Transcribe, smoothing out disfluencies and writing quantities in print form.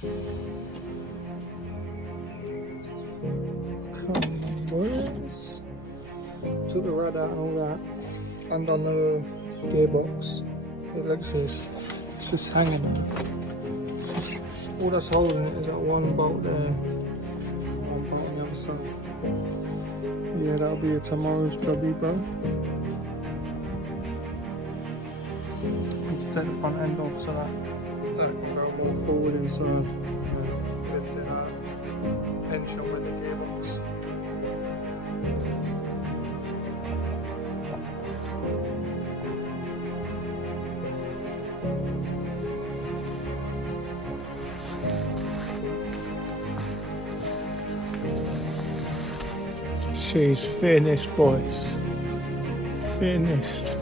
Come on, boys. Took the rod out and all that, and on the gearbox, it looks it's just hanging there. All that's holding it is that one bolt there, one bolt on the other side. Yeah, that'll be a tomorrow's jobby, bro. Need to take the front end off so that can go more forward inside. Lift it out, tension with the gearbox. She's finished, boys. Finished.